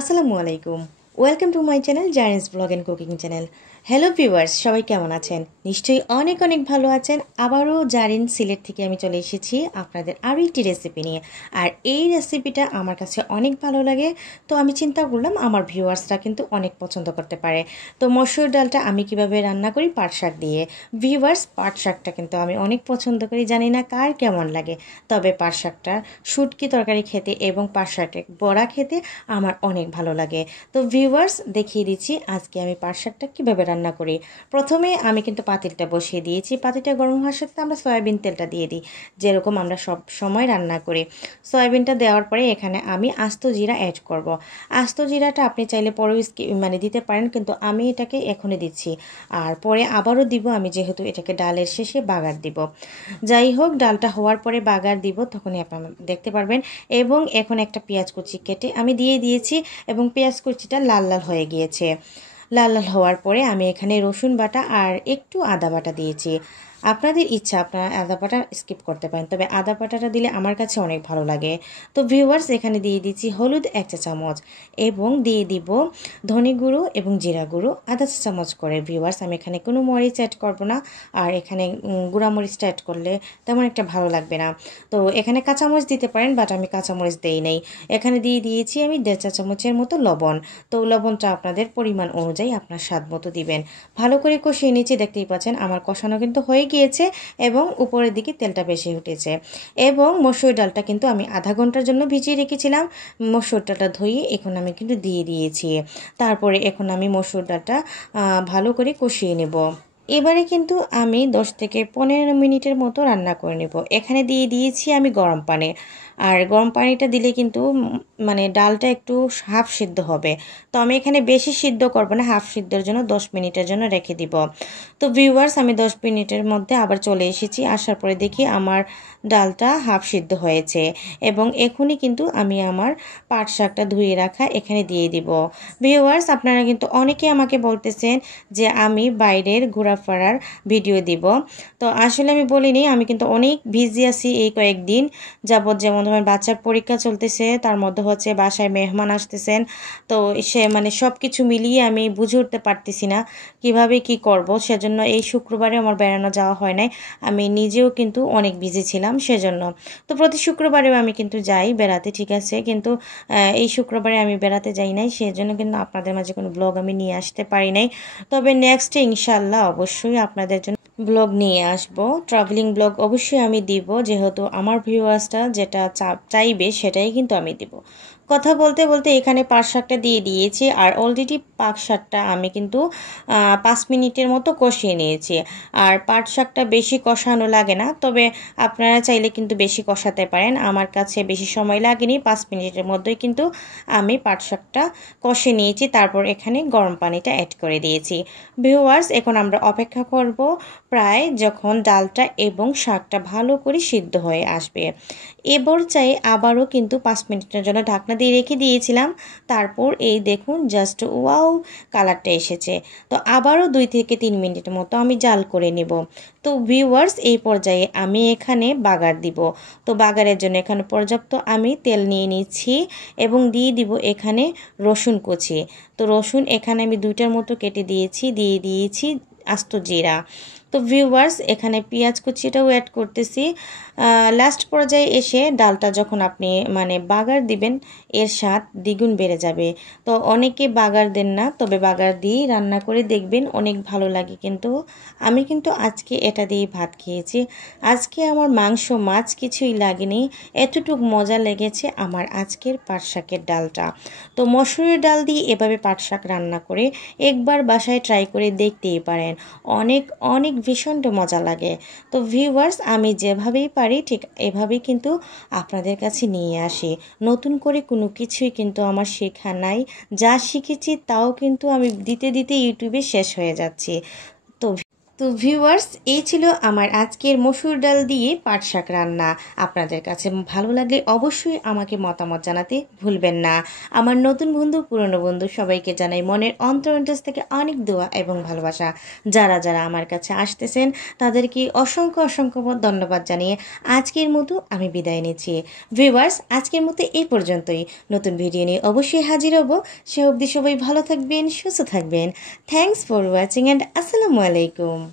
আসসালামু আলাইকুম। Welcome to my channel journeys blog and cooking channel. Hello viewers, সবাই কেমন আছেন? নিশ্চয়ই অনেক অনেক ভালো আছেন। আবারও জারিন সিলেট থেকে আমি চলে এসেছি আপনাদের আরও একটি রেসিপি নিয়ে। আর এই রেসিপিটা আমার কাছে অনেক ভালো লাগে, তো আমি চিন্তা করলাম আমার ভিউয়ার্সরা কিন্তু অনেক পছন্দ করতে পারে। তো মসুর ডালটা আমি কিভাবে রান্না করি পাট শাক দিয়ে। ভিউয়ার্স, পাট শাকটা কিন্তু আমি অনেক পছন্দ করি, জানি না কার কেমন লাগে, তবে পাট শাকটা শুটকি তরকারি খেতে এবং পাট শাকের বড়া খেতে আমার অনেক ভালো লাগে। তো ভিউয়ার্স, দেখিয়ে দিচ্ছি আজকে আমি পাট শাকটা কীভাবে রান্না করি। প্রথমে আমি কিন্তু পাতিলটা বসিয়ে দিয়েছি। পাতিলটা গরম হওয়ার সাথে আমরা সয়াবিন তেলটা দিয়ে দিই, যেরকম আমরা সব সময় রান্না করি। সয়াবিনটা দেওয়ার পরে এখানে আমি আস্ত জিরা অ্যাড করব। আস্ত জিরাটা আপনি চাইলে পরেও দিতে পারেন, কিন্তু আমি এটাকে এখনই দিচ্ছি। আর পরে আবারও দিব আমি, যেহেতু এটাকে ডালের শেষে বাগার দিব। যাই হোক, ডালটা হওয়ার পরে বাগার দিব, তখনই আপনারা দেখতে পারবেন। এবং এখন একটা পেঁয়াজ কুচি কেটে আমি দিয়ে দিয়েছি, এবং পেঁয়াজ কুচিটা লাল লাল হয়ে গিয়েছে। লাল লাল হওয়ার পরে আমি এখানে রসুন বাটা আর একটু আদা বাটা দিয়েছি। আপনাদের ইচ্ছা, আপনারা আদা বাটা স্কিপ করতে পারেন, তবে আদা বাটাটা দিলে আমার কাছে অনেক ভালো লাগে। তো ভিউয়ার্স, এখানে দিয়ে দিচ্ছি হলুদ 1 চা চামচ, এবং দিয়ে দিব ধনে গুঁড়ো এবং জিরা গুঁড়ো আধা চা চামচ করে। ভিউয়ার্স, আমি এখানে কোনো মরিচ অ্যাড করব না, আর এখানে গুঁড়া মরিচটা অ্যাড করলে তেমন একটা ভালো লাগবে না। তো এখানে কাঁচামরিচ দিতে পারেন, বাট আমি কাঁচামরিচ দেই নাই। এখানে দিয়ে দিয়েছি আমি 1.5 চা চামচের মতো লবণ। তো লবণটা আপনাদের পরিমাণ অনুযায়ী আপনার স্বাদ মতো দিবেন। ভালো করে কষিয়ে নিচ্ছি, দেখতেই পাচ্ছেন আমার কষানো কিন্তু হয়ে গিয়েছে, এবং উপরের দিকে তেলটা বেশি উঠেছে। এবং মসুর ডালটা কিন্তু আমি আধা ঘন্টার জন্য ভিজিয়ে রেখেছিলাম। মসুর ডালটা ধুয়ে এখন আমি কিন্তু দিয়ে দিয়েছি। তারপরে এখন আমি মসুর ডালটা ভালো করে কষিয়ে নেব। এবারে কিন্তু আমি 10 থেকে 15 মিনিটের মতো রান্না করে নেব। এখানে দিয়ে দিয়েছি আমি গরম পানি। আর গরম পানিটা দিলে কিন্তু ডালটা একটু হাফ সিদ্ধ হবে। তো আমি এখানে বেশি সিদ্ধ করব না, হাফ সিদ্ধর জন্য 10 মিনিটের জন্য রেখে দিব। তো ভিউয়ার্স, আমি 10 মিনিটের মধ্যে আবার চলে এসেছি। আসার পরে দেখি আমার ডালটা হাফ সিদ্ধ হয়েছে, এবং এখনই কিন্তু আমি আমার পাট শাকটা ধুয়ে রাখা এখানে দিয়ে দিব। ভিউয়ার্স, আপনারা কিন্তু অনেকে আমাকে বলতেছেন যে আমি বাইরের ঘোরাফেরার ভিডিও দিব। তো আসলে আমি বলিনি, আমি কিন্তু অনেক বিজি আছি এই কয়েকদিন যাবৎ। যেমন ধরেন বাচ্চার পরীক্ষা চলতেছে, তার মধ্যে হচ্ছে বাসায় মেহমান আসতেছেন। তো সে সব কিছু মিলিয়ে আমি বুঝে উঠতে পারতেছি না কিভাবে কি করব। সেজন্য এই শুক্রবারে আমার বেড়ানো যাওয়া হয় নাই। আমি নিজেও কিন্তু অনেক বিজি ছিলাম সেজন্য। তো প্রতি শুক্রবারেও আমি কিন্তু যাই বেড়াতে, ঠিক আছে, কিন্তু এই শুক্রবারে আমি বেড়াতে যাই নাই, সেজন্য কিন্তু আপনাদের মাঝে কোনো ব্লগ আমি নিয়ে আসতে পারি নাই। তবে নেক্সটে ইনশাল্লাহ অবশ্যই আপনাদের জন্য ব্লগ নিয়ে আসব। ট্রাভেলিং ব্লগ অবশ্যই আমি দিব, যেহেতু আমার ভিউয়ার্সটা যেটা চাইবে সেটাই কিন্তু আমি দিব। কথা বলতে বলতে এখানে পাট শাকটা দিয়ে দিয়েছি, আর অলরেডি পাট শাকটা আমি কিন্তু 5 মিনিটের মতো কষিয়ে নিয়েছি। আর পাট শাকটা বেশি কষানো লাগে না, তবে আপনারা চাইলে কিন্তু বেশি কষাতে পারেন। আমার কাছে বেশি সময় লাগেনি, 5 মিনিটের মধ্যেই কিন্তু আমি পাট শাকটা কষে নিয়েছি। তারপর এখানে গরম পানিটা অ্যাড করে দিয়েছি। ভিউয়ার্স, এখন আমরা অপেক্ষা করব প্রায় যখন ডালটা এবং শাকটা ভালো করে সিদ্ধ হয়ে আসবে। এবার চাই আবারও কিন্তু 5 মিনিটের জন্য ঢাকনা দিয়ে রেখে দিয়েছিলাম। তারপর এই দেখুন, জাস্ট ওয়াও কালারটা এসেছে। তো আবারও 2 থেকে 3 মিনিট মতো আমি জাল করে নেব। তো ভিউয়ার্স, এই পর্যায়ে আমি এখানে বাগার দিব। তো বাগারের জন্য এখানে পর্যাপ্ত আমি তেল নিয়ে নিচ্ছি, এবং দিয়ে দিব এখানে রসুন কুচি। তো রসুন এখানে আমি 2টার মতো কেটে দিয়েছি, দিয়ে দিয়েছি আস্ত জিরা। তো ভিউয়ার্স, এখানে পেঁয়াজ কুচিটাও অ্যাড করতেছি। লাস্ট পর্যায়ে এসে ডালটা যখন আপনি বাগার দিবেন, এর স্বাদ দ্বিগুণ বেড়ে যাবে। তো অনেকে বাগার দেন না, তবে বাগার দিয়েই রান্না করে দেখবেন, অনেক ভালো লাগে। কিন্তু আমি কিন্তু আজকে এটা দিয়েই ভাত খেয়েছি। আজকে আমার মাংস মাছ কিছুই লাগেনি, এতটুকু মজা লেগেছে আমার আজকের পাট শাকের ডালটা। তো মসুরের ডাল দিয়ে এভাবে পাট শাক রান্না করে একবার বাসায় ট্রাই করে দেখতেই পারেন, অনেক অনেক ভীষণ মজা লাগে। তো ভিউয়ার্স, আমি যেভাবেই পারি ঠিক এভাবেই কিন্তু আপনাদের কাছে নিয়ে আসি। নতুন করে কোনো কিছুই কিন্তু আমার শেখা নাই, যা শিখেছি তাও কিন্তু আমি দিতে দিতে ইউটিউবে শেষ হয়ে যাচ্ছি। তো তো ভিউয়ার্স, এই ছিল আমার আজকের মসুর ডাল দিয়ে পাট শাক রান্না। আপনাদের কাছে ভালো লাগলে অবশ্যই আমাকে মতামত জানাতে ভুলবেন না। আমার নতুন বন্ধু, পুরনো বন্ধু সবাইকে জানাই মনের অন্তরন্তস থেকে অনেক দোয়া এবং ভালোবাসা। যারা যারা আমার কাছে আসতেছেন তাদেরকে অসংখ্য অসংখ্য ধন্যবাদ জানিয়ে আজকের মতো আমি বিদায় নিচ্ছি। ভিউয়ার্স, আজকের মতো এই পর্যন্তই। নতুন ভিডিও নিয়ে অবশ্যই হাজির হব। সে অবধি সবাই ভালো থাকবেন, সুস্থ থাকবেন। থ্যাংকস ফর ওয়াচিং অ্যান্ড আসসালামু আলাইকুম।